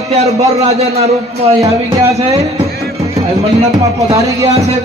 અત્યારે બર રાજાના રૂપમાં આવી ગયા છે, મંડપમાં પધારી ગયા છે.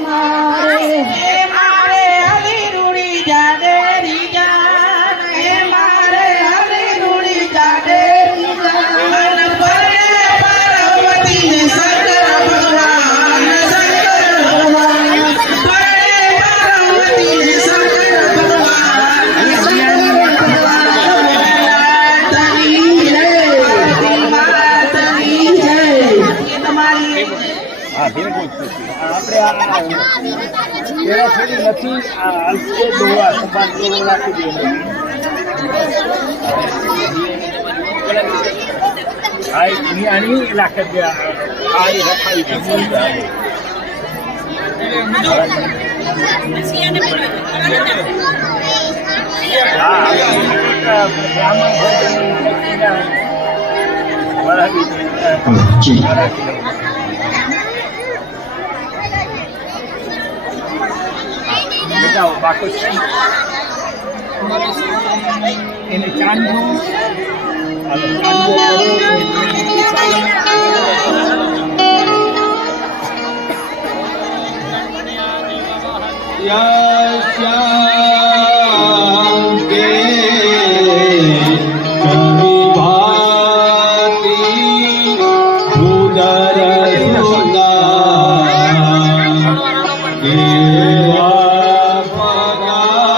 મારે મારે હલી રૂડી જાડે રીજાન હે મારે હલી રૂડી જાડે રીજાન પરણે પાર્વતી ને શંકર ભગવાન પરણે પાર્વતી ને શંકર ભગવાન માતની જય તમારી હા બિલકુલ આપણે પેલા થોડી નથી આલસે દોવા સમાન દોવા રાખી દે આ આની લાખ દે આની રખાઈ દે હા બાકો એને ચાંદનું શ્યામ કે કવિ ભાતી ઉદર સુના કેવા પગાર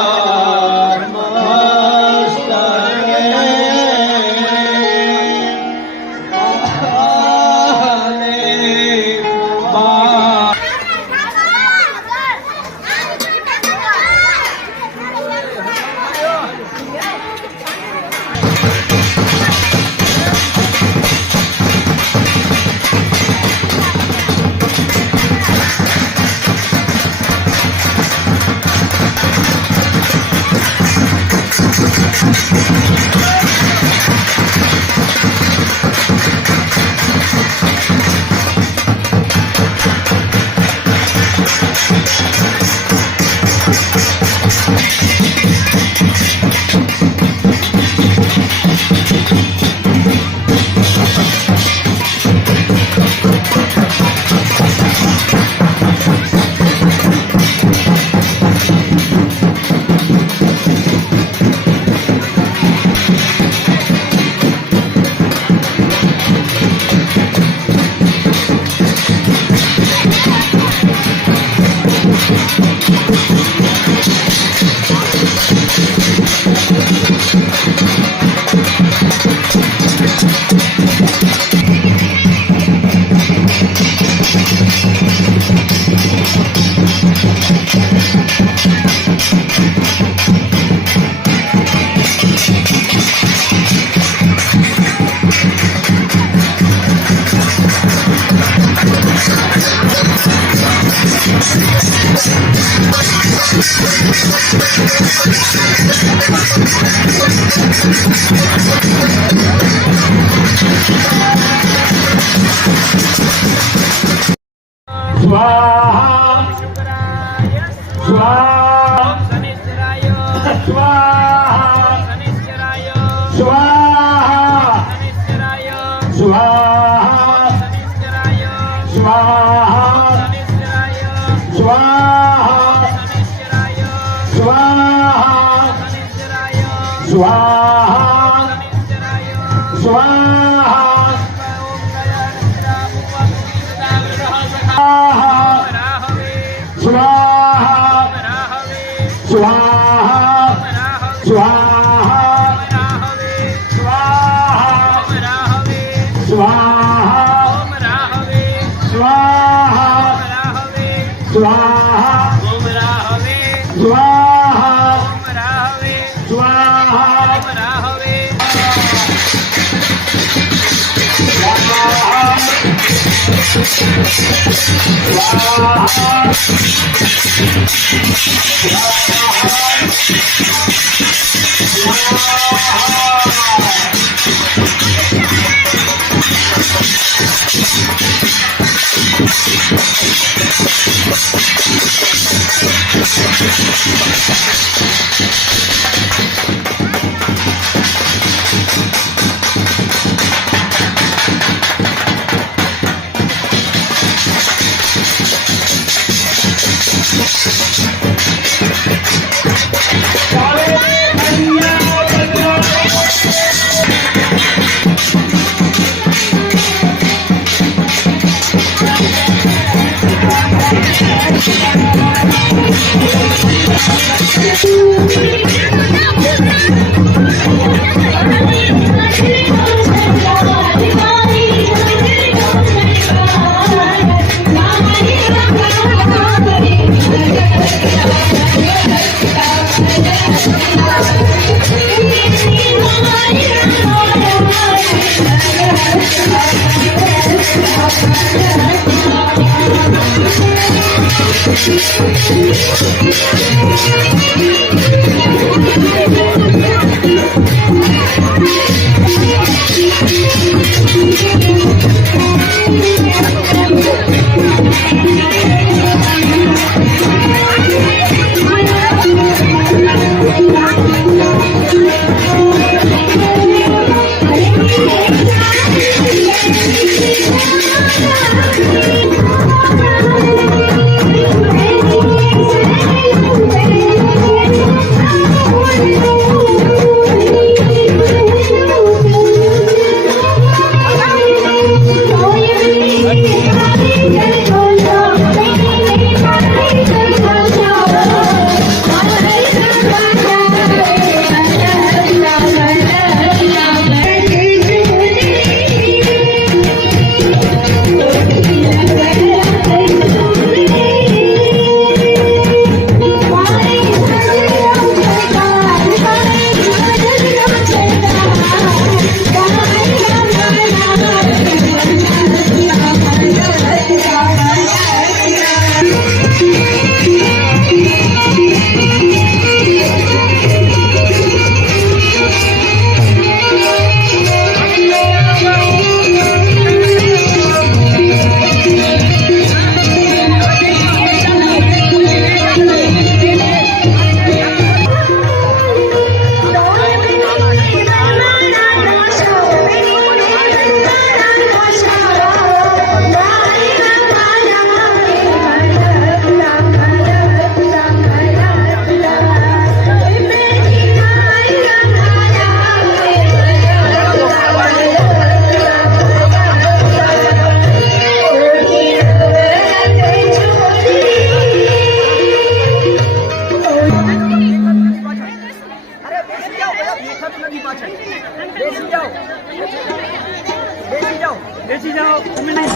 બેસી જાઓ તમે નહીં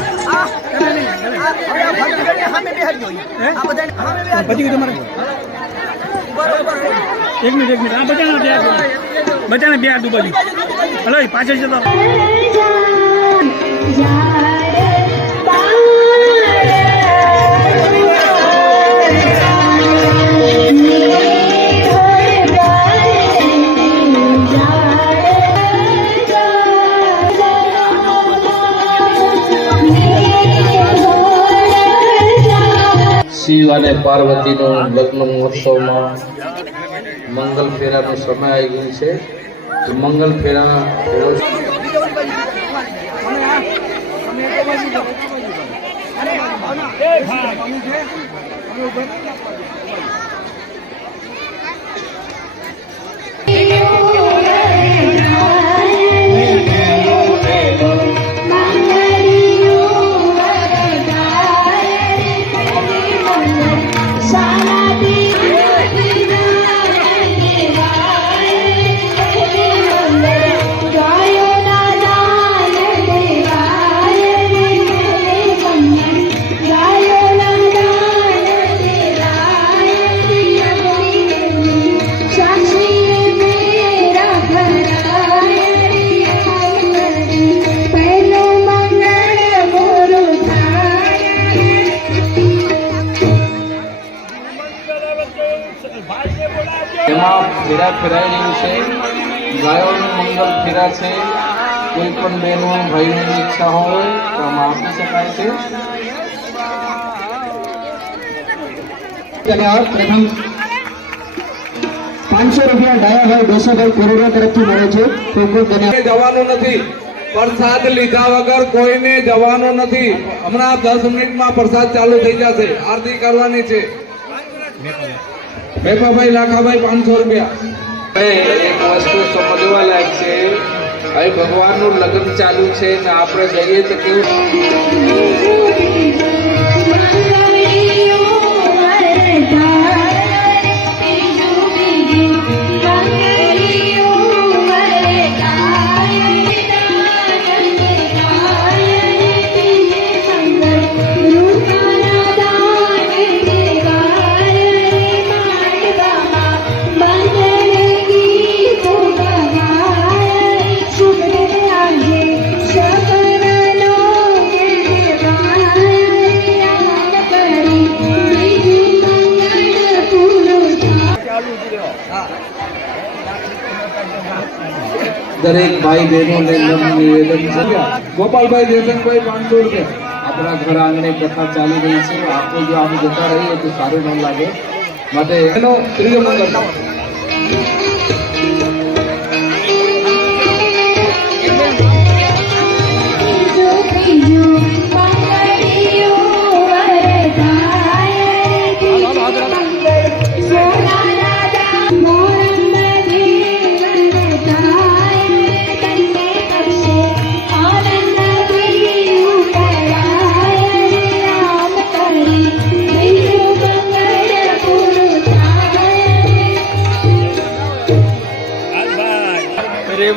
તમે નહીં પછી ગયું તમારે એક મિનિટ આ બધાને બે હાથ બાજુ હલો પાછળ જતો શિવ અને પાર્વતીનો લગ્ન મહોત્સવમાં મંગલ ફેરાનો સમય આવી ગયો છે. તો મંગલ ફેરા એમાં ફેરા ફેરાઈ રહ્યું છે. ગાયોનું મંગલ ફેરા છે. કોઈ પણ બહેનો ભાઈની ઈચ્છા હોય તો આમાં આપી શકાય છે. પ્રથમ 500 રૂપિયા ડાયાભાઈ 200 કોરોના તરફથી મળે છે. ખૂબ ખૂબ ધન્યવાદ. જવાનું નથી. પ્રસાદ લીધા વગર કોઈને જવાનું નથી. હમણાં 10 મિનિટમાં પ્રસાદ ચાલુ થઈ જશે. આરતી કરવાની છે. મેપાભાઈ લાખાભાઈ 500 રૂપિયા. એક વસ્તુ સમજવા લાયક છે. હવે ભગવાનનું લગ્ન ચાલુ છે ને આપણે જઈએ તો કેવું દરેક ભાઈ બહેનોને નિવેદન છે. ગોપાલભાઈ દેસનભાઈ 500 રૂપિયા. આપણા ઘર આંગણે કથા ચાલી રહી છે. આપણે જો આમ જતા રહીએ તો સારું ન લાગે, માટે એનો ત્રીજો મંગળ.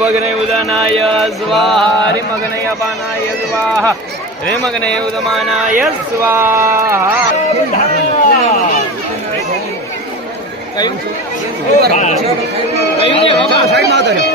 मग्ने उदनाय स्वाहा रे मग्ने अपानाय स्वाहा रे मग्ने उदमानाय स्वाहा. कયું સાઈડમાં કર્યો.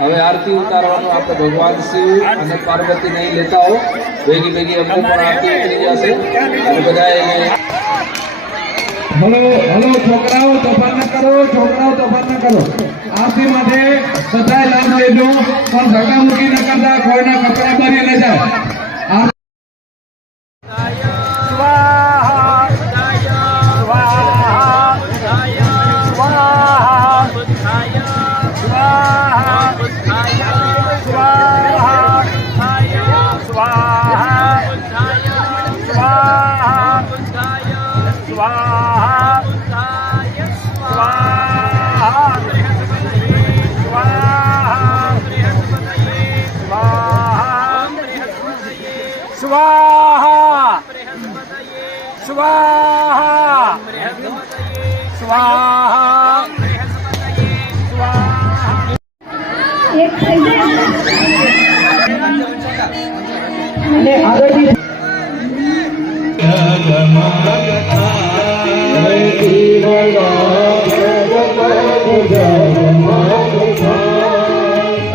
હવે આરતી ઉતારવાનું આપણે ભગવાન શિવ અને પાર્વતી નહીં લેતા હો, ભેગી ભેગી અમને પણ આરતી ઉતરી જશે અને બધાએ હલો હલો, છોકરાઓ તોફાન ન કરો, છોકરાઓ તોફાન ન કરો. આરતી માટે બધાએ લાભ લેજો, પણ ધક્કામુક્કી ન કરતા, કોઈના કપડા બરી ન જાય. स्वाहा स्वाहा स्वाहा અને આગળથી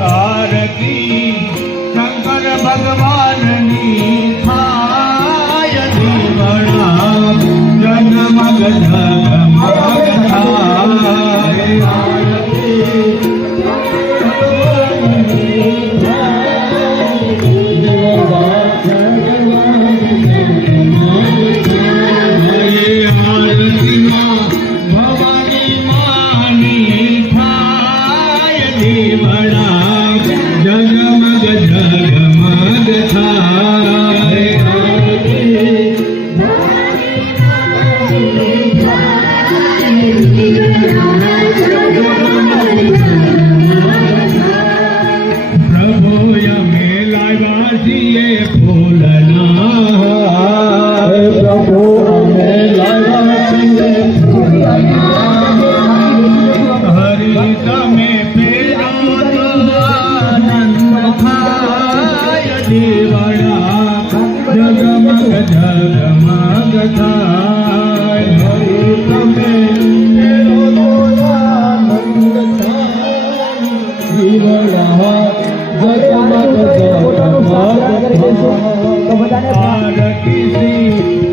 આરતી શંકર ભગવાનની થાય દીવડા જગમગ જગમગ થાય. ભવાની માની થાય દીવડા જગમગ જગમગ થાય. પ્રભુ અમે લાવ્યા છીએ ફૂલના, પ્રભુ અમે લાવ્યા છીએ હરિ તમે પેરો તો આનંદ થાય દીવડા જગમગ જગમગ થાય. હરિ તમે પેરો તો આનંદ થાય દીવડા જગમગ જગમગ આરતી શ્રી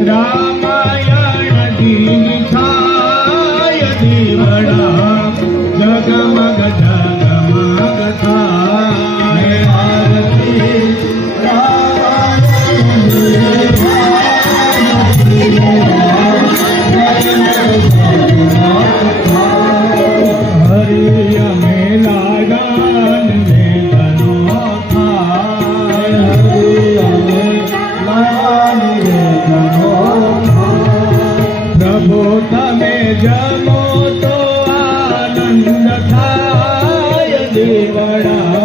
રામાયણ જી થાય દીવડા જગમગ જગમગ થાય. આરતી હરિ અમે લાગન વેદનો થાય. હરિ અમે લાગન વેદનો થાય. પ્રભુ તમે જમો તો આનંદ થાય દીવડા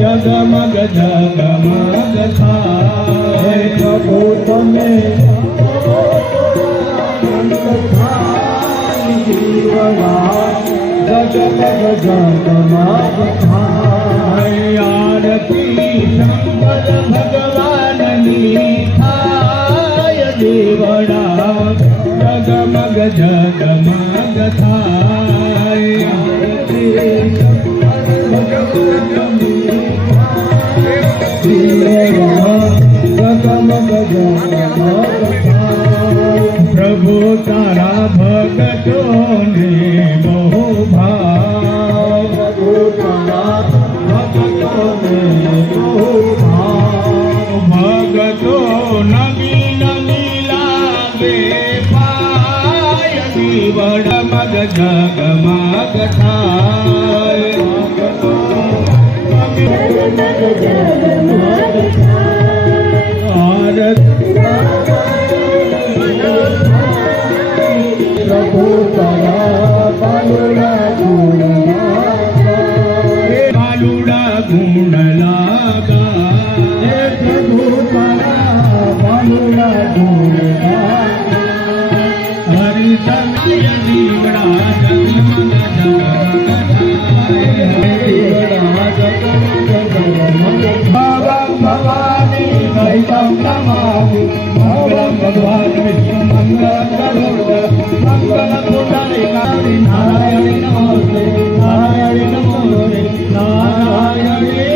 જગમગ જગમગ થાય. પ્રભુ તમે જમો તો જગમગ થાય આરતી શંકર ભગવાનની થાય દેવડા જગમગ જગમગ થાય આરતી શંકર ભગવાનની પ્રભુ તારા ભગતોને બહુ ભાવ પ્રભુ તારા ભગતોને બહુ ભાવ ભગતો નમી નમી લાગે પાય દીવડ મગ જગમગ થાય પ્રભુ તારા બાલુડા ગુણ લાગા હે પ્રભુ તારા બાલુડા ગુણ હરિ સમય દીવડા જગમગ ભગવાની દૈવમ નમામિ મંગલમ ભગવાન વિષ્ણુ મંગલમ ગરુડ મંગલમ પુંડરી કાળી નારાયણી નમોસ્તે નારાયણી નમોસ્તે નારાયણી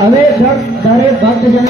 હવે દરેક ભક્તજન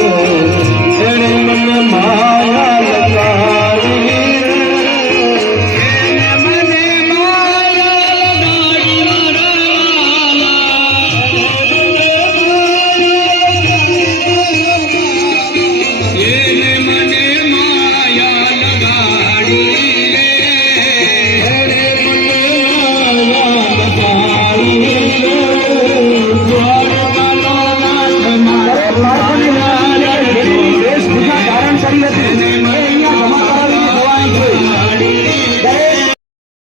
રે